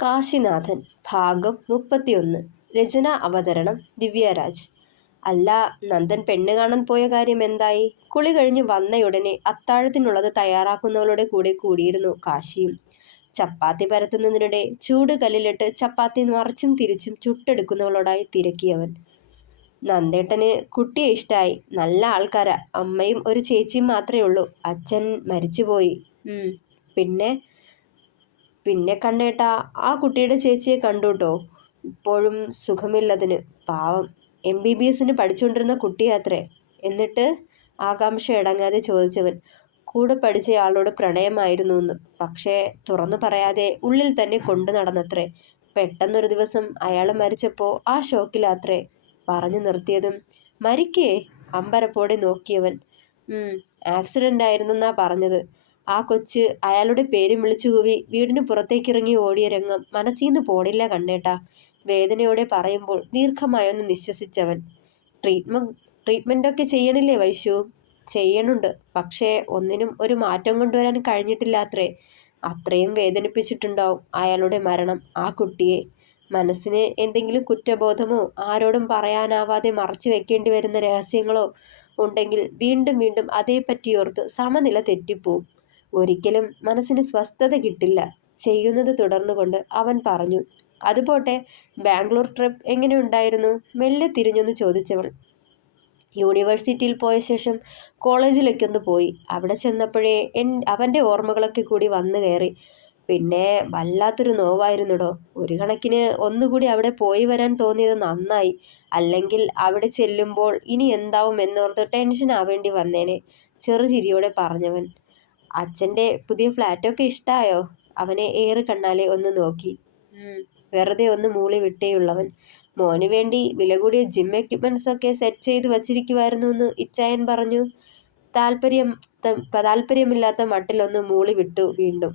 കാശിനാഥൻ ഭാഗം 31. രചന അവതരണം ദിവ്യരാജ്. അല്ല, നന്ദൻ പെണ്ണ് കാണാൻ പോയ കാര്യം എന്തായി? കുളി കഴിഞ്ഞ് വന്നയുടനെ അത്താഴത്തിനുള്ളത് തയ്യാറാക്കുന്നവളുടെ കൂടെ കൂടിയിരുന്നു കാശിയും. ചപ്പാത്തി പരത്തുന്നതിനിടെ ചൂട് കല്ലിലിട്ട് ചപ്പാത്തി മറിച്ചും തിരിച്ചും ചുട്ടെടുക്കുന്നവളോടായി തിരക്കിയവൻ. നന്ദേട്ടന് കുട്ടിയെ ഇഷ്ടായി. നല്ല ആൾക്കാരാ. അമ്മയും ഒരു ചേച്ചിയും മാത്രമേ ഉള്ളൂ. അച്ഛൻ മരിച്ചുപോയി. പിന്നെ കണ്ണേട്ടാ, ആ കുട്ടിയുടെ ചേച്ചിയെ കണ്ടുട്ടോ? ഇപ്പോഴും സുഖമില്ലതിന്. പാവം, MBBS പഠിച്ചുകൊണ്ടിരുന്ന കുട്ടിയാത്രേ. എന്നിട്ട്? ആകാംക്ഷ അടങ്ങാതെ ചോദിച്ചവൻ. കൂടെ പഠിച്ചയാളോട് പ്രണയമായിരുന്നുവെന്ന്. പക്ഷേ തുറന്നു പറയാതെ ഉള്ളിൽ തന്നെ കൊണ്ടു നടന്നത്രേ. പെട്ടെന്നൊരു ദിവസം അയാൾ മരിച്ചപ്പോൾ ആ ഷോക്കിലാത്രേ. പറഞ്ഞു നിർത്തിയതും. മരിക്കേ? അമ്പരപ്പോടെ നോക്കിയവൻ. ആക്സിഡന്റ് ആയിരുന്നെന്നാ പറഞ്ഞത്. ആ കൊച്ച് അയാളുടെ പേരും വിളിച്ചുകൂവി വീടിന് പുറത്തേക്കിറങ്ങി ഓടിയ രംഗം മനസ്സിന്ന് പോണില്ല കണ്ണേട്ടാ. വേദനയോടെ പറയുമ്പോൾ ദീർഘമായൊന്ന് നിശ്വസിച്ചവൻ. ട്രീറ്റ്മെൻ്റൊക്കെ ചെയ്യണില്ലേ വൈശു? ചെയ്യണുണ്ട്. പക്ഷേ ഒന്നിനും ഒരു മാറ്റം കൊണ്ടുവരാൻ കഴിഞ്ഞിട്ടില്ലാത്രേ. അത്രയും വേദനിപ്പിച്ചിട്ടുണ്ടാവും അയാളുടെ മരണം ആ കുട്ടിയെ. മനസ്സിന് എന്തെങ്കിലും കുറ്റബോധമോ ആരോടും പറയാനാവാതെ മറച്ചു വെക്കേണ്ടി വരുന്ന രഹസ്യങ്ങളോ ഉണ്ടെങ്കിൽ വീണ്ടും വീണ്ടും അതേപ്പറ്റിയോർത്ത് സമനില തെറ്റിപ്പോവും. ഒരിക്കലും മനസ്സിന് സ്വസ്ഥത കിട്ടില്ല. ചെയ്യുന്നത് തുടർന്നുകൊണ്ട് അവൻ പറഞ്ഞു. അതുപോട്ടെ, ബാംഗ്ലൂർ ട്രിപ്പ് എങ്ങനെയുണ്ടായിരുന്നു? മെല്ലെ തിരിഞ്ഞൊന്ന് ചോദിച്ചവൾ. യൂണിവേഴ്സിറ്റിയിൽ പോയ ശേഷം കോളേജിലേക്കൊന്ന് പോയി. അവിടെ ചെന്നപ്പോഴേ അവൻ്റെ ഓർമ്മകളൊക്കെ കൂടി വന്നു കയറി. പിന്നെ വല്ലാത്തൊരു നോവായിരുന്നുടോ. ഒരു കണക്കിന് ഒന്നുകൂടി അവിടെ പോയി വരാൻ തോന്നിയത് നന്നായി. അല്ലെങ്കിൽ അവിടെ ചെല്ലുമ്പോൾ ഇനി എന്താവും എന്നോർത്ത് ടെൻഷൻ ആവേണ്ടി വന്നേനെ. ചെറുചിരിയോടെ പറഞ്ഞവൻ. അച്ഛൻ്റെ പുതിയ ഫ്ലാറ്റൊക്കെ ഇഷ്ടായോ? അവനെ ഏറെ കണ്ണാലെ ഒന്ന് നോക്കി. വെറുതെ ഒന്ന് മൂളി വിട്ടേയുള്ളവൻ. മോന് വേണ്ടി വില കൂടിയ ജിം എക്യുപ്മെന്റ്സ് ഒക്കെ സെറ്റ് ചെയ്ത് വച്ചിരിക്കുമായിരുന്നു എന്ന് ഇച്ചായൻ പറഞ്ഞു. താല്പര്യമില്ലാത്ത മട്ടിലൊന്ന് മൂളി വിട്ടു വീണ്ടും.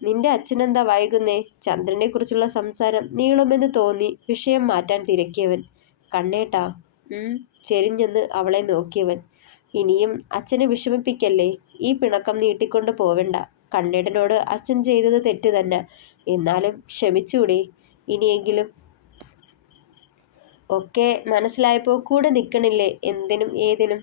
നിന്റെ അച്ഛനെന്താ വൈകുന്നേ? ചന്ദ്രനെ കുറിച്ചുള്ള സംസാരം നീളുമെന്ന് തോന്നി വിഷയം മാറ്റാൻ തിരക്കിയവൻ. കണ്ണേട്ടാ. ചെരിഞ്ഞെന്ന് അവളെ നോക്കിയവൻ. ഇനിയും അച്ഛനെ വിഷമിപ്പിക്കല്ലേ. ഈ പിണക്കം നീട്ടിക്കൊണ്ട് പോവണ്ട. കണ്ണേട്ടനോട് അച്ഛൻ ചെയ്തത് തെറ്റ് തന്നെ. എന്നാലും ക്ഷമിച്ചൂടെ? ഇനിയെങ്കിലും ഒക്കെ മനസ്സിലായപ്പോൾ കൂടെ നിൽക്കണില്ലേ എന്തിനും ഏതിനും?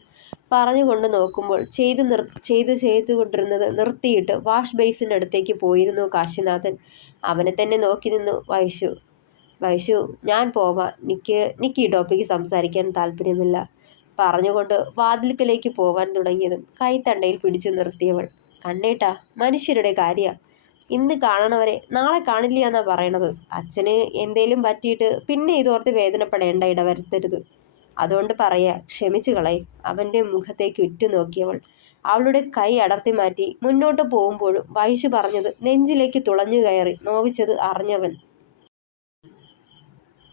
പറഞ്ഞുകൊണ്ട് നോക്കുമ്പോൾ ചെയ്തുകൊണ്ടിരുന്നത് നിർത്തിയിട്ട് വാഷ് ബേസിൻ്റെ അടുത്തേക്ക് പോയിരുന്നു കാശിനാഥൻ. അവനെ തന്നെ നോക്കി നിന്നു വൈശു, ഞാൻ പോവാം. എനിക്ക് ഈ ടോപ്പിക്ക് സംസാരിക്കാൻ താല്പര്യമില്ല. പറഞ്ഞുകൊണ്ട് വാതിൽക്കലേക്ക് പോവാൻ തുടങ്ങിയതും കൈത്തണ്ടയിൽ പിടിച്ചു നിർത്തിയവൾ. കണ്ണേട്ടാ, മനുഷ്യരുടെ കാര്യ. ഇന്ന് കാണണവരെ നാളെ കാണില്ല എന്നാ പറയണത്. അച്ഛന് എന്തേലും പറ്റിയിട്ട് പിന്നെ ഇതോർത്ത് വേദനപ്പെടേണ്ട ഇടവരുത്തരുത്. അതുകൊണ്ട് പറയാ, ക്ഷമിച്ചു കളയെ. അവൻ്റെ മുഖത്തേക്ക് ഉറ്റുനോക്കിയവൾ. അവളുടെ കൈ അടർത്തി മാറ്റി മുന്നോട്ട് പോകുമ്പോഴും വൈശു പറഞ്ഞത് നെഞ്ചിലേക്ക് തുളഞ്ഞു കയറി നോവിച്ചത് അറിഞ്ഞവൻ.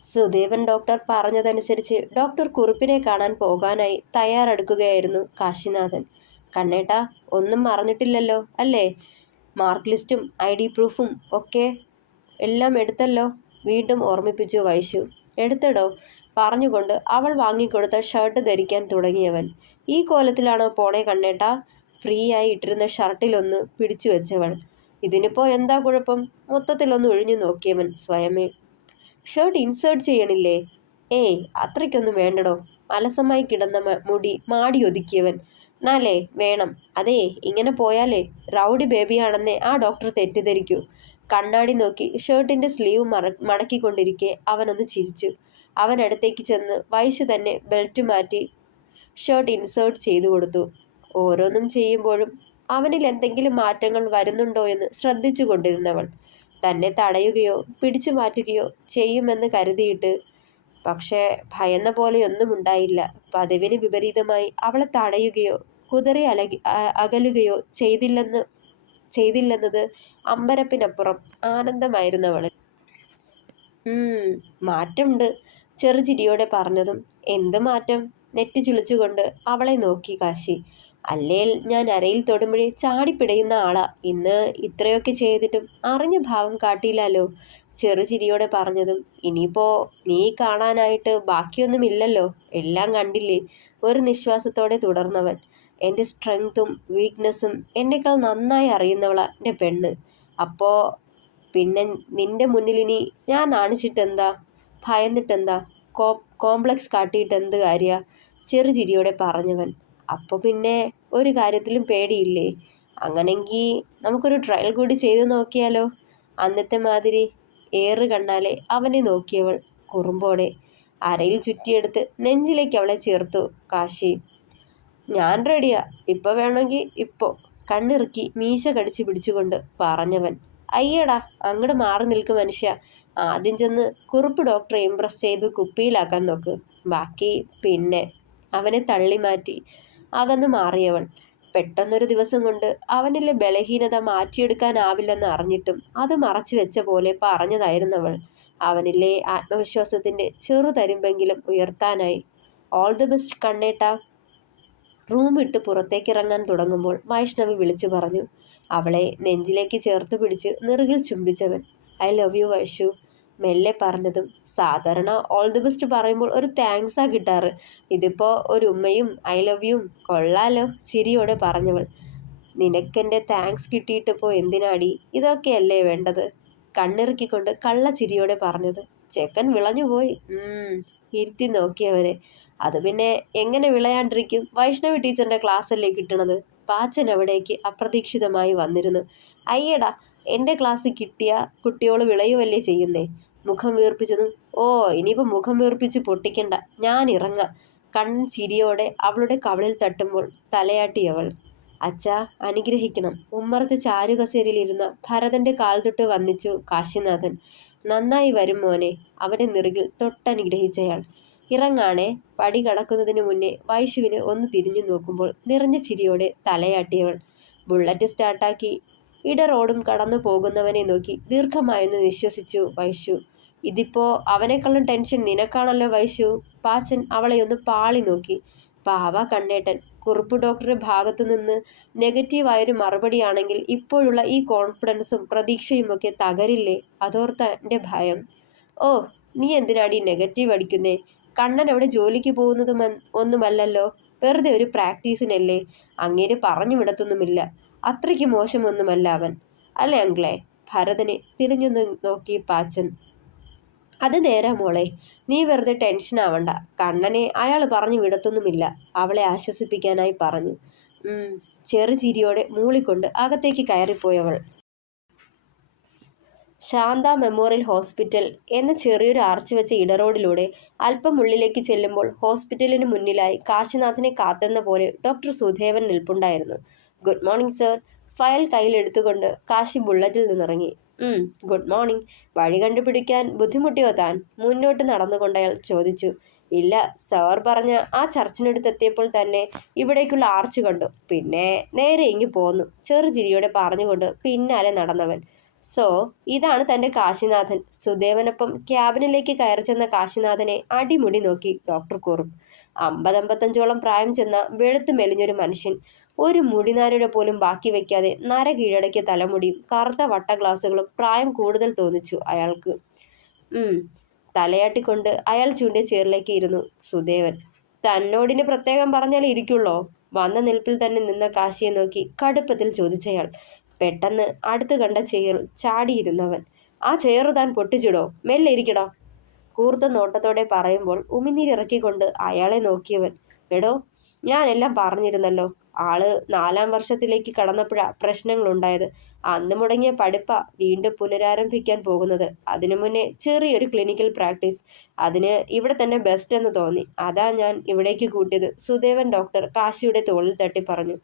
സുദേവൻ ഡോക്ടർ പറഞ്ഞതനുസരിച്ച് ഡോക്ടർ കുറുപ്പിനെ കാണാൻ പോകാനായി തയ്യാറെടുക്കുകയായിരുന്നു കാശിനാഥൻ. കണ്ണേട്ടാ, ഒന്നും മറന്നിട്ടില്ലല്ലോ അല്ലേ? മാർക്ക് ലിസ്റ്റും ID പ്രൂഫും ഒക്കെ എല്ലാം എടുത്തല്ലോ? വീണ്ടും ഓർമ്മിപ്പിച്ചു വൈശു. എടുത്തടോ. പറഞ്ഞുകൊണ്ട് അവൾ വാങ്ങിക്കൊടുത്ത ഷർട്ട് ധരിക്കാൻ തുടങ്ങിയവൻ. ഈ കോലത്തിലാണോ പോണേ കണ്ണേട്ടാ? ഫ്രീ ആയി ഇട്ടിരുന്ന ഷർട്ടിലൊന്ന് പിടിച്ചു വെച്ചവൾ. ഇതിനിപ്പോ എന്താ കുഴപ്പം? മൊത്തത്തിലൊന്ന് ഒഴിഞ്ഞു നോക്കിയവൻ സ്വയമേ. ഷർട്ട് ഇൻസേർട്ട് ചെയ്യണില്ലേ? അത്രയ്ക്കൊന്നും വേണ്ടടോ. അലസമായി കിടന്ന മുടി മാടി ഒതുക്കിയവൻ. എന്നാലേ വേണം. ഇങ്ങനെ പോയാലേ റൗഡി ബേബിയാണെന്നേ ആ ഡോക്ടർ തെറ്റിദ്ധരിക്കൂ. കണ്ണാടി നോക്കി ഷർട്ടിന്റെ സ്ലീവ് മടക്കിക്കൊണ്ടിരിക്കെ അവനൊന്ന് ചിരിച്ചു. അവനടുത്തേക്ക് ചെന്ന് വൈശു തന്നെ ബെൽറ്റ് മാറ്റി ഷർട്ട് ഇൻസേർട്ട് ചെയ്തു കൊടുത്തു. ഓരോന്നും ചെയ്യുമ്പോഴും അവനിൽ എന്തെങ്കിലും മാറ്റങ്ങൾ വരുന്നുണ്ടോ എന്ന് ശ്രദ്ധിച്ചു കൊണ്ടിരുന്നവൾ തന്നെ തടയുകയോ പിടിച്ചു മാറ്റുകയോ ചെയ്യുമെന്ന് കരുതിയിട്ട്. പക്ഷേ ഭയന്ന പോലെയൊന്നും ഉണ്ടായില്ല. പതിവിന് വിപരീതമായി അവളെ തടയുകയോ കുതറി അകലുകയോ ചെയ്തില്ലെന്നത് അമ്പരപ്പിനപ്പുറം ആനന്ദമായിരുന്നവള്. മാറ്റമുണ്ട്, ചെറുചിരിയോടെ പറഞ്ഞതും. എന്ത് മാറ്റം? നെറ്റി ചുളിച്ചുകൊണ്ട് അവളെ നോക്കി കാശി. അല്ലേൽ ഞാൻ അരയിൽ തൊടുമ്പഴേ ചാടിപ്പിടയുന്ന ആളാ. ഇന്ന് ഇത്രയൊക്കെ ചെയ്തിട്ടും അറിഞ്ഞ ഭാവം കാട്ടിയില്ലല്ലോ. ചെറുചിരിയോടെ പറഞ്ഞതും. ഇനിയിപ്പോ നീ കാണാനായിട്ട് ബാക്കിയൊന്നുമില്ലല്ലോ. എല്ലാം കണ്ടില്ലേ? ഒരു നിശ്വാസത്തോടെ തുടർന്നവൻ. എൻ്റെ സ്ട്രെങ്തും വീക്ക്നെസ്സും എന്നെക്കാൾ നന്നായി അറിയുന്നവളാ എൻ്റെ പെണ്ണ്. പിന്നെ നിന്റെ മുന്നിലിനി ഞാൻ നാണിച്ചിട്ടെന്താ, ഭയന്നിട്ടെന്താ, കോംപ്ലക്സ് കാട്ടിയിട്ട് എന്ത് കാര്യ? ചെറുചിരിയോടെ പറഞ്ഞവൻ. അപ്പോൾ പിന്നെ ഒരു കാര്യത്തിലും പേടിയില്ലേ? അങ്ങനെങ്കിൽ നമുക്കൊരു ട്രയൽ കൂടി ചെയ്തു നോക്കിയാലോ? അന്നത്തെ മാതിരി ഏറ് കണ്ണാലെ അവനെ നോക്കിയവൾ കുറുമ്പോടെ. അരയിൽ ചുറ്റിയെടുത്ത് നെഞ്ചിലേക്ക് അവളെ ചേർത്തു കാശി. ഞാൻ റെഡിയാ, ഇപ്പൊ വേണമെങ്കിൽ ഇപ്പോ, കണ്ണിറുക്കി മീശ കടിച്ചു പിടിച്ചുകൊണ്ട് പറഞ്ഞവൻ. അയ്യടാ, അങ്ങോട്ട് മാറി നിൽക്കും മനുഷ്യ. ആദ്യം ചെന്ന് കുറുപ്പ് ഡോക്ടറെ ഇംപ്രസ് ചെയ്ത് കുപ്പിയിലാക്കാൻ നോക്ക്, ബാക്കി പിന്നെ. അവനെ തള്ളി മാറ്റി അകന്നു മാറിയവൾ. പെട്ടെന്നൊരു ദിവസം കൊണ്ട് അവനിലെ ബലഹീനത മാറ്റിയെടുക്കാനാവില്ലെന്ന് അറിഞ്ഞിട്ടും അത് മറച്ചു വെച്ച പോലെ പറഞ്ഞതായിരുന്നവൾ. അവനിലെ ആത്മവിശ്വാസത്തിന്റെ ചെറുതരിമ്പെങ്കിലും ഉയർത്താനായി. ഓൾ ദി ബെസ്റ്റ് കണ്ണേട്ടാ. റൂം വിട്ട് പുറത്തേക്കിറങ്ങാൻ തുടങ്ങുമ്പോൾ വൈഷ്ണവി വിളിച്ചു പറഞ്ഞു. അവളെ നെഞ്ചിലേക്ക് ചേർത്ത് പിടിച്ച് നെറുകിൽ ചുംബിച്ചവൻ. I love you Vaishu. മെല്ലെ പറഞ്ഞതും. സാധാരണ ഓൾ ദി ബെസ്റ്റ് പറയുമ്പോൾ ഒരു താങ്ക്സാ കിട്ടാറ്, ഇതിപ്പോ ഒരു ഉമ്മയും ഐ ലവ് യുവും കൊള്ളാലോ, ചിരിയോടെ പറഞ്ഞവൾ. നിനക്കെന്റെ താങ്ക്സ് കിട്ടിയിട്ടിപ്പോ എന്തിനാടി, ഇതൊക്കെയല്ലേ വേണ്ടത്? കണ്ണിറുക്കിക്കൊണ്ട് കള്ള ചിരിയോടെ പറഞ്ഞത്. ചെക്കൻ വിളഞ്ഞുപോയി. ഇരുത്തി നോക്കിയവനെ. അത് പിന്നെ എങ്ങനെ വിളയാണ്ടിരിക്കും, വൈഷ്ണവി ടീച്ചറിന്റെ ക്ലാസ് അല്ലേ കിട്ടണത്. പാച്ചൻ അവിടേക്ക് അപ്രതീക്ഷിതമായി വന്നിരുന്നു. അയ്യടാ, എന്റെ ക്ലാസ് കിട്ടിയ കുട്ടിയോള് വിളയുവല്ലേ ചെയ്യുന്നേ. മുഖം വീർപ്പിച്ചതും. ഓ, ഇനിയിപ്പോ മുഖം വീർപ്പിച്ച് പൊട്ടിക്കണ്ട, ഞാൻ ഇറങ്ങാം. കണ്ണൻ ചിരിയോടെ അവളുടെ കവളിൽ തട്ടുമ്പോൾ തലയാട്ടിയവൾ. അച്ഛാ, അനുഗ്രഹിക്കണം. ഉമ്മറത്ത് ചാരുകസേരയിലിരുന്ന ഭരതന്റെ കാൽ തൊട്ട് വന്നിച്ചു കാശിനാഥൻ. നന്നായി വരും മോനെ, അവന്റെ നെറുകിൽ തൊട്ടനുഗ്രഹിച്ചയാൾ. ഇറങ്ങാണേ. പടി കടക്കുന്നതിന് മുന്നേ വൈഷുവിനെ ഒന്ന് തിരിഞ്ഞു നോക്കുമ്പോൾ നിറഞ്ഞ ചിരിയോടെ തലയാട്ടിയവൾ. ബുള്ളറ്റ് സ്റ്റാർട്ടാക്കി ഇട റോഡും കടന്നു പോകുന്നവനെ നോക്കി ദീർഘമായൊന്ന് നിശ്വസിച്ചു വൈഷു. ഇതിപ്പോ അവനേക്കാളും ടെൻഷൻ നിനക്കാണല്ലോ വൈഷു. പാച്ചൻ അവളെയൊന്ന് പാളി നോക്കി. പാവ കണ്ണേട്ടൻ. കുറുപ്പ് ഡോക്ടറുടെ ഭാഗത്തു നിന്ന് നെഗറ്റീവായൊരു മറുപടിയാണെങ്കിൽ ഇപ്പോഴുള്ള ഈ കോൺഫിഡൻസും പ്രതീക്ഷയുമൊക്കെ തകരില്ലേ, അതോർത്ത എൻ്റെ ഭയം. ഓ, നീ എന്തിനാടി നെഗറ്റീവ് അടിക്കുന്നേ? കണ്ണൻ അവിടെ ജോലിക്ക് പോകുന്നത് ഒന്നുമല്ലല്ലോ, വെറുതെ ഒരു പ്രാക്ടീസിനല്ലേ. അങ്ങേര് പറഞ്ഞു വിടത്തൊന്നുമില്ല. അത്രയ്ക്ക് മോശമൊന്നുമല്ല അവൻ, അല്ലേ അങ്കിളെ? ഭരതനെ തിരിഞ്ഞൊന്ന് നോക്കി പാച്ചൻ. അത് നേരാ മോളെ, നീ വെറുതെ ടെൻഷൻ ആവണ്ട. കണ്ണനെ അയാൾ പറഞ്ഞു വിടത്തൊന്നുമില്ല, അവളെ ആശ്വസിപ്പിക്കാനായി പറഞ്ഞു. ചെറുചിരിയോടെ മൂളിക്കൊണ്ട് അകത്തേക്ക് കയറിപ്പോയവൾ. ശാന്ത മെമ്മോറിയൽ ഹോസ്പിറ്റൽ എന്ന ചെറിയൊരു ആർച്ച് വെച്ച ഇടറോഡിലൂടെ അല്പം ഉള്ളിലേക്ക് ചെല്ലുമ്പോൾ ഹോസ്പിറ്റലിന് മുന്നിലായി കാശിനാഥനെ കാത്തെന്ന പോലെ ഡോക്ടർ സുധേവൻ നിൽപ്പുണ്ടായിരുന്നു. Good morning sir. ഫയൽ കയ്യിലെടുത്തുകൊണ്ട് കാശി ബുള്ളറ്റിൽ നിന്നിറങ്ങി. Good morning. വഴി കണ്ടുപിടിക്കാൻ ബുദ്ധിമുട്ടിയോ താൻ? മുന്നോട്ട് നടന്നുകൊണ്ടയാൾ ചോദിച്ചു. ഇല്ല, സാർ പറഞ്ഞ ആ ചർച്ചിനടുത്തെത്തിയപ്പോൾ തന്നെ ഇവിടേക്കുള്ള ആർച്ച് കണ്ടു, പിന്നെ നേരെ ഇങ്ങി പോന്നു. ചെറുചിരിയോടെ പറഞ്ഞുകൊണ്ട് പിന്നാലെ നടന്നവൻ. സോ ഇതാണ് തന്റെ കാശിനാഥൻ. സുദേവനൊപ്പം ക്യാബിനിലേക്ക് കയറി ചെന്ന കാശിനാഥനെ അടിമുടി നോക്കി ഡോക്ടർ കുറുപ്പ്. 50-55ഓളം പ്രായം ചെന്ന വെളുത്തു മെലിഞ്ഞൊരു മനുഷ്യൻ. ഒരു മുടിനാരുടെ പോലും ബാക്കി വെക്കാതെ നര കീഴടക്കിയ തലമുടിയും കറുത്ത വട്ട ഗ്ലാസുകളും പ്രായം കൂടുതൽ തോന്നിച്ചു അയാൾക്ക്. തലയാട്ടിക്കൊണ്ട് അയാൾ ചൂണ്ടിയ ചേറിലേക്ക് ഇരുന്നു സുദേവൻ. തന്നോടിന് പ്രത്യേകം പറഞ്ഞാൽ ഇരിക്കുള്ളോ? വന്ന നിൽപ്പിൽ തന്നെ നിന്ന കാശിയെ നോക്കി കടുപ്പത്തിൽ ചോദിച്ചയാൾ. പെട്ടെന്ന് അടുത്ത് കണ്ട ചെയർ ചാടിയിരുന്നവൻ. ആ ചെയർ താൻ പൊട്ടിച്ചിടോ, മെല്ലെ ഇരിക്കടോ. കൂർത്ത നോട്ടത്തോടെ പറയുമ്പോൾ ഉമിനീരിറക്കിക്കൊണ്ട് അയാളെ നോക്കിയവൻ. എടോ, ഞാനെല്ലാം പറഞ്ഞിരുന്നല്ലോ. ആള് 4ാം വർഷത്തിലേക്ക് കടന്നപ്പോഴാ പ്രശ്നങ്ങളുണ്ടായത്. അന്ന് മുടങ്ങിയ പഠിപ്പാ വീണ്ടും പുനരാരംഭിക്കാൻ പോകുന്നത്. അതിനു മുന്നേ ചെറിയൊരു ക്ലിനിക്കൽ പ്രാക്ടീസ്. അതിന് ഇവിടെ തന്നെ ബെസ്റ്റ് എന്ന് തോന്നി, അതാ ഞാൻ ഇവിടേക്ക് കൂട്ടിയത്. സുദേവൻ ഡോക്ടർ കാശിയുടെ തോളിൽ തട്ടി പറഞ്ഞു.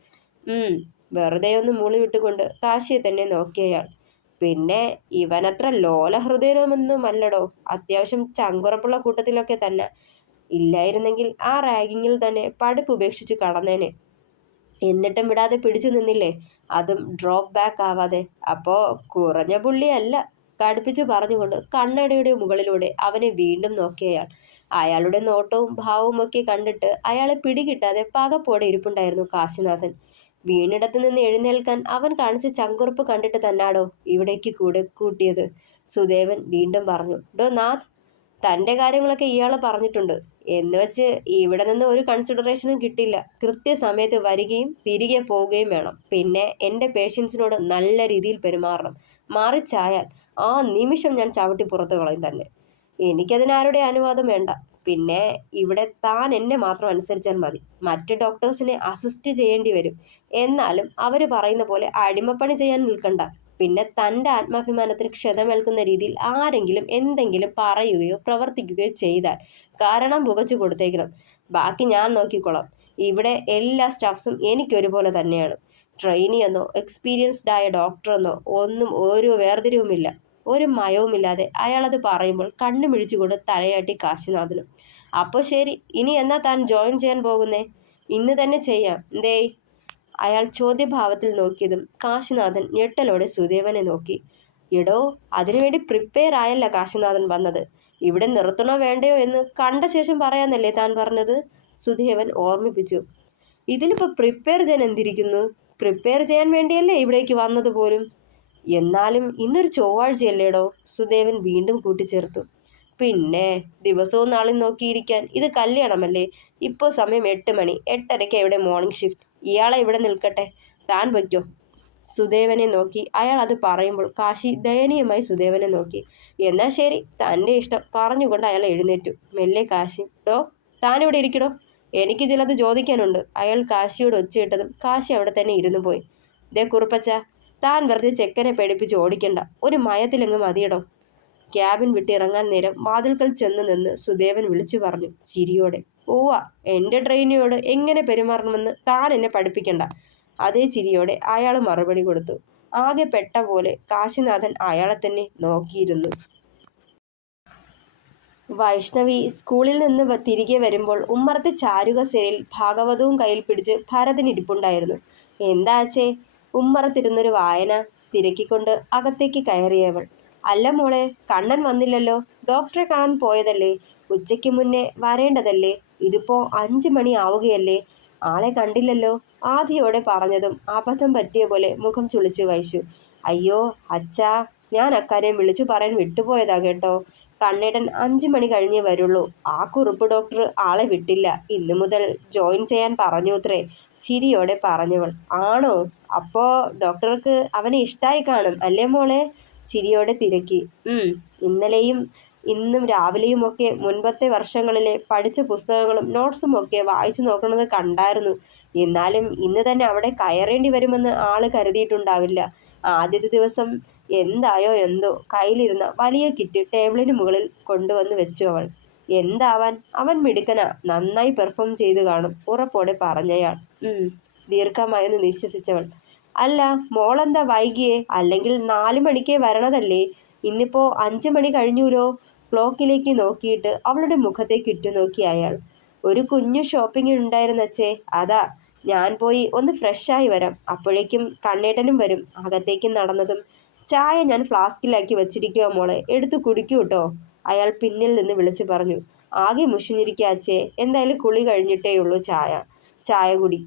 വെറുതെ ഒന്ന് മൂളി വിട്ടുകൊണ്ട് കാശിയെ തന്നെ നോക്കിയയാൾ. പിന്നെ ഇവനത്ര ലോലഹൃദയമൊന്നുമല്ലടോ, അത്യാവശ്യം ചങ്കുറപ്പുള്ള കൂട്ടത്തിലൊക്കെ തന്നെ. ഇല്ലായിരുന്നെങ്കിൽ ആ റാഗിങ്ങിൽ തന്നെ പഠിപ്പ് ഉപേക്ഷിച്ച് കടന്നേനെ. എന്നിട്ടും വിടാതെ പിടിച്ചു നിന്നില്ലേ, അതും ഡ്രോപ്പ് ബാക്ക് ആവാതെ. അപ്പോ കുറഞ്ഞ പുള്ളിയല്ല. കടുപ്പിച്ച് പറഞ്ഞുകൊണ്ട് കണ്ണടയുടെ മുകളിലൂടെ അവനെ വീണ്ടും നോക്കിയയാൾ. അയാളുടെ നോട്ടവും ഭാവവും ഒക്കെ കണ്ടിട്ട് അയാളെ പിടികിട്ടാതെ പകപ്പോടെ ഇരിപ്പുണ്ടായിരുന്നു കാശിനാഥൻ. വീണിടത്ത് നിന്ന് എഴുന്നേൽക്കാൻ അവൻ കാണിച്ച ചങ്കുറപ്പ് കണ്ടിട്ട് തന്നാടോ ഇവിടേക്ക് കൂട്ടിയത്. സുദേവൻ വീണ്ടും പറഞ്ഞു. ഡോ നാഥ്, തൻ്റെ കാര്യങ്ങളൊക്കെ ഇയാൾ പറഞ്ഞിട്ടുണ്ട്. എന്ന് വെച്ച് ഇവിടെ നിന്ന് ഒരു കൺസിഡറേഷനും കിട്ടില്ല. കൃത്യസമയത്ത് വരികയും തിരികെ പോവുകയും വേണം. പിന്നെ എൻ്റെ പേഷ്യൻസിനോട് നല്ല രീതിയിൽ പെരുമാറണം. മാറിച്ചായാൽ ആ നിമിഷം ഞാൻ ചവിട്ടി പുറത്തു കളയും തന്നെ. എനിക്കതിനാരുടെ അനുവാദം വേണ്ട. പിന്നെ ഇവിടെ താൻ എന്നെ മാത്രം അനുസരിച്ചാൽ മതി. മറ്റ് ഡോക്ടേഴ്സിനെ അസിസ്റ്റ് ചെയ്യേണ്ടി വരും. എന്നാലും അവർ പറയുന്ന പോലെ അടിമപ്പണി ചെയ്യാൻ നിൽക്കണ്ട. പിന്നെ തൻ്റെ ആത്മാഭിമാനത്തിന് ക്ഷതമേൽക്കുന്ന രീതിയിൽ ആരെങ്കിലും എന്തെങ്കിലും പറയുകയോ പ്രവർത്തിക്കുകയോ ചെയ്താൽ കാരണം പുകച്ചു കൊടുത്തേക്കണം. ബാക്കി ഞാൻ നോക്കിക്കോളാം. ഇവിടെ എല്ലാ സ്റ്റാഫ്സും എനിക്കൊരുപോലെ തന്നെയാണ്. ട്രെയിനി എന്നോ എക്സ്പീരിയൻസ്ഡ് ആയ ഡോക്ടറെന്നോ ഒന്നും ഒരു വേർതിരിവുമില്ല. ഒരു മയവുമില്ലാതെ അയാളത് പറയുമ്പോൾ കണ്ണു മിഴിച്ചുകൊണ്ട് തലയാട്ടി കാശിനാഥനും. അപ്പോൾ ശരി, ഇനി എന്നാ താൻ ജോയിൻ ചെയ്യാൻ പോകുന്നേ? ഇന്ന് തന്നെ ചെയ്യാം. എന്തേ? അയാൾ ചോദ്യഭാവത്തിൽ നോക്കിയതും കാശിനാഥൻ ഞെട്ടലോടെ സുദേവനെ നോക്കി. എടോ, അതിനുവേണ്ടി പ്രിപ്പയർ ആയല്ല കാശിനാഥൻ വന്നത്. ഇവിടെ നിർത്തണോ വേണ്ടയോ എന്ന് കണ്ട ശേഷം പറയാന്നല്ലേ താൻ പറഞ്ഞത്? സുദേവൻ ഓർമ്മിപ്പിച്ചു. ഇതിലിപ്പോൾ പ്രിപ്പയർ ചെയ്യാൻ എന്തിരിക്കുന്നു? പ്രിപ്പയർ ചെയ്യാൻ വേണ്ടിയല്ലേ ഇവിടേക്ക് വന്നത് പോലും. എന്നാലും ഇന്നൊരു ചൊവ്വാഴ്ചയല്ലേടോ? സുദേവൻ വീണ്ടും കൂട്ടിച്ചേർത്തു. പിന്നെ ദിവസവും നാളും നോക്കിയിരിക്കാൻ ഇത് കല്യാണമല്ലേ? ഇപ്പോൾ സമയം 8 മണി. 8:30 ഇവിടെ മോർണിംഗ് ഷിഫ്റ്റ്. ഇയാളെ ഇവിടെ നിൽക്കട്ടെ, താൻ വയ്ക്കോ. സുദേവനെ നോക്കി അയാൾ അത് പറയുമ്പോൾ കാശി ദയനീയമായി സുദേവനെ നോക്കി. എന്നാൽ ശരി, തൻ്റെ ഇഷ്ടം പറഞ്ഞുകൊണ്ട് അയാൾ എഴുന്നേറ്റു. മെല്ലെ കാശി, ഡോ താനിവിടെ ഇരിക്കടോ, എനിക്ക് ചിലത് ചോദിക്കാനുണ്ട്. അയാൾ കാശിയോട് ഒച്ചയിട്ടതും കാശി അവിടെ തന്നെ ഇരുന്നു പോയി. ദേ കുറുപ്പച്ച, താൻ വെറുതെ ചെക്കനെ പേടിപ്പിച്ച് ഓടിക്കണ്ട. ഒരു മയത്തിലെങ്ങ് മതിയടോ. ക്യാബിൻ വിട്ടിറങ്ങാൻ നേരം വാതിൽക്കൽ ചെന്ന് നിന്ന് സുദേവൻ വിളിച്ചു പറഞ്ഞു ചിരിയോടെ. ഓവ, എൻ്റെ ട്രെയിനിയോട് എങ്ങനെ പെരുമാറണമെന്ന് താൻ എന്നെ പഠിപ്പിക്കണ്ട. അതേ ചിരിയോടെ അയാൾ മറുപടി കൊടുത്തു. ആകെ പെട്ട പോലെ കാശിനാഥൻ അയാളെ തന്നെ നോക്കിയിരുന്നു. വൈഷ്ണവി സ്കൂളിൽ നിന്ന് തിരികെ വരുമ്പോൾ ഉമ്മറത്തെ ചാരുകസേരയിൽ ഭാഗവതവും കയ്യിൽ പിടിച്ച് ഭരതൻ ഇരിപ്പുണ്ടായിരുന്നു. എന്താച്ചേ? ഉമ്മറത്തിരുന്നൊരു വായന തിരക്കിക്കൊണ്ട് അകത്തേക്ക് കയറിയവൾ. അല്ല മോളെ, കണ്ണൻ വന്നില്ലല്ലോ. ഡോക്ടറെ കാണാൻ പോയതല്ലേ? ഉച്ചയ്ക്ക് മുന്നേ വരേണ്ടതല്ലേ? ഇതിപ്പോ 5 മണി ആവുകയല്ലേ? ആളെ കണ്ടില്ലല്ലോ. ആദിയോടെ പറഞ്ഞതും അബദ്ധം പറ്റിയ പോലെ മുഖം ചുളിച്ചു വൈശു. അയ്യോ അച്ഛാ, ഞാൻ അക്കാര്യം വിളിച്ചു പറയാൻ വിട്ടുപോയതാ കേട്ടോ. കണ്ണേട്ടൻ 5 മണി കഴിഞ്ഞേ വരുള്ളൂ. ആ കുറുപ്പ് ഡോക്ടർ ആളെ വിട്ടില്ല. ഇന്നു മുതൽ ജോയിൻ ചെയ്യാൻ പറഞ്ഞുത്രേ. ചിരിയോടെ പറഞ്ഞവൾ. ആണോ? അപ്പോ ഡോക്ടർക്ക് അവനെ ഇഷ്ടായി കാണും അല്ലേ മോളെ? ചിരിയോടെ തിരക്കി. ഇന്നലെയും ഇന്നും രാവിലെയുമൊക്കെ മുൻപത്തെ വർഷങ്ങളിലെ പഠിച്ച പുസ്തകങ്ങളും നോട്ട്സും ഒക്കെ വായിച്ചു നോക്കുന്നത് കണ്ടായിരുന്നു. എന്നാലും ഇന്ന് തന്നെ അവിടെ കയറേണ്ടി വരുമെന്ന് ആള് കരുതിയിട്ടുണ്ടാവില്ല. ആദ്യത്തെ ദിവസം എന്തായോ എന്തോ കയ്യിലിരുന്ന വലിയ കിറ്റ് ടേബിളിന് മുകളിൽ കൊണ്ടുവന്ന് വെച്ചു അവൾ. എന്താവാൻ, അവൻ മിടുക്കനാ, നന്നായി പെർഫോം ചെയ്തു കാണും, ഉറപ്പോടെ പറഞ്ഞയാൾ. ദീർഘമായൊന്ന് നിശ്വസിച്ചവൾ. അല്ല മോളെന്താ വൈകിയേ? അല്ലെങ്കിൽ 4 മണിക്കേ വരണതല്ലേ? ഇന്നിപ്പോ 5 മണി കഴിഞ്ഞൂലോ. ക്ലോക്കിലേക്ക് നോക്കിയിട്ട് അവളുടെ മുഖത്തേക്ക് ഇട്ടുനോക്കി അയാൾ. ഒരു കുഞ്ഞു ഷോപ്പിംഗ് ഉണ്ടായിരുന്നച്ചേ, അതാ. ഞാൻ പോയി ഒന്ന് ഫ്രഷായി വരാം. അപ്പോഴേക്കും കണ്ണേട്ടനും വരും. അകത്തേക്ക് നടന്നതും ചായ ഞാൻ ഫ്ലാസ്കിലാക്കി വച്ചിരിക്കുക മോളെ, എടുത്തു കുടിക്കൂ കേട്ടോ, അയാൾ പിന്നിൽ നിന്ന് വിളിച്ചു പറഞ്ഞു. ആകെ മുഷിഞ്ഞിരിക്കുക അച്ചേ. എന്തായാലും കുളി കഴിഞ്ഞിട്ടേയുള്ളൂ ചായ കുടി.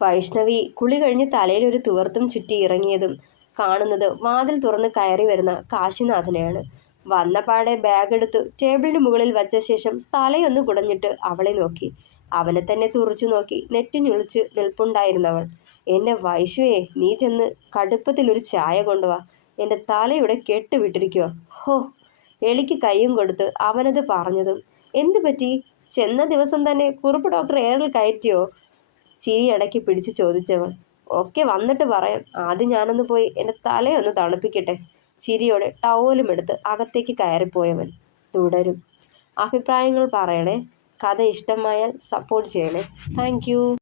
വൈഷ്ണവി കുളി കഴിഞ്ഞ് തലയിലൊരു തുവർത്തും ചുറ്റി ഇറങ്ങിയതും കാണുന്നത് വാതിൽ തുറന്ന് കയറി വരുന്ന കാശിനാഥനെയാണ്. വന്നപാടെ ബാഗ് എടുത്തു ടേബിളിന് മുകളിൽ വച്ച ശേഷം തലയൊന്ന് കുടഞ്ഞിട്ട് അവളെ നോക്കി. അവനെ തന്നെ തുറച്ചു നോക്കി നെറ്റിഞ്ഞുളിച്ച് നിൽപ്പുണ്ടായിരുന്നവൾ. എന്നെ വൈശുവേ, നീ ചെന്ന് കടുപ്പത്തിലൊരു ചായ കൊണ്ടുവാ. എൻ്റെ തലയുടെ കെട്ട് വിട്ടിരിക്കുക. ഹോ, എളിക്ക് കൈയും കൊടുത്ത് അവനത് പറഞ്ഞതും എന്തു പറ്റി? ചെന്ന ദിവസം തന്നെ കുറുപ്പ് ഡോക്ടർ എയറിൽ കയറ്റിയോ? ചിരിയടക്കി പിടിച്ചു ചോദിച്ചവൾ. ഒക്കെ വന്നിട്ട് പറയാം. ആദ്യം ഞാനൊന്ന് പോയി എൻ്റെ തലയൊന്ന് തണുപ്പിക്കട്ടെ. ചിരിയോടെ ടവലും എടുത്ത് അകത്തേക്ക് കയറിപ്പോയവൻ. തുടരും. അഭിപ്രായങ്ങൾ പറയണേ. കഥ ഇഷ്ടമായാൽ സപ്പോർട്ട് ചെയ്യണേ. താങ്ക്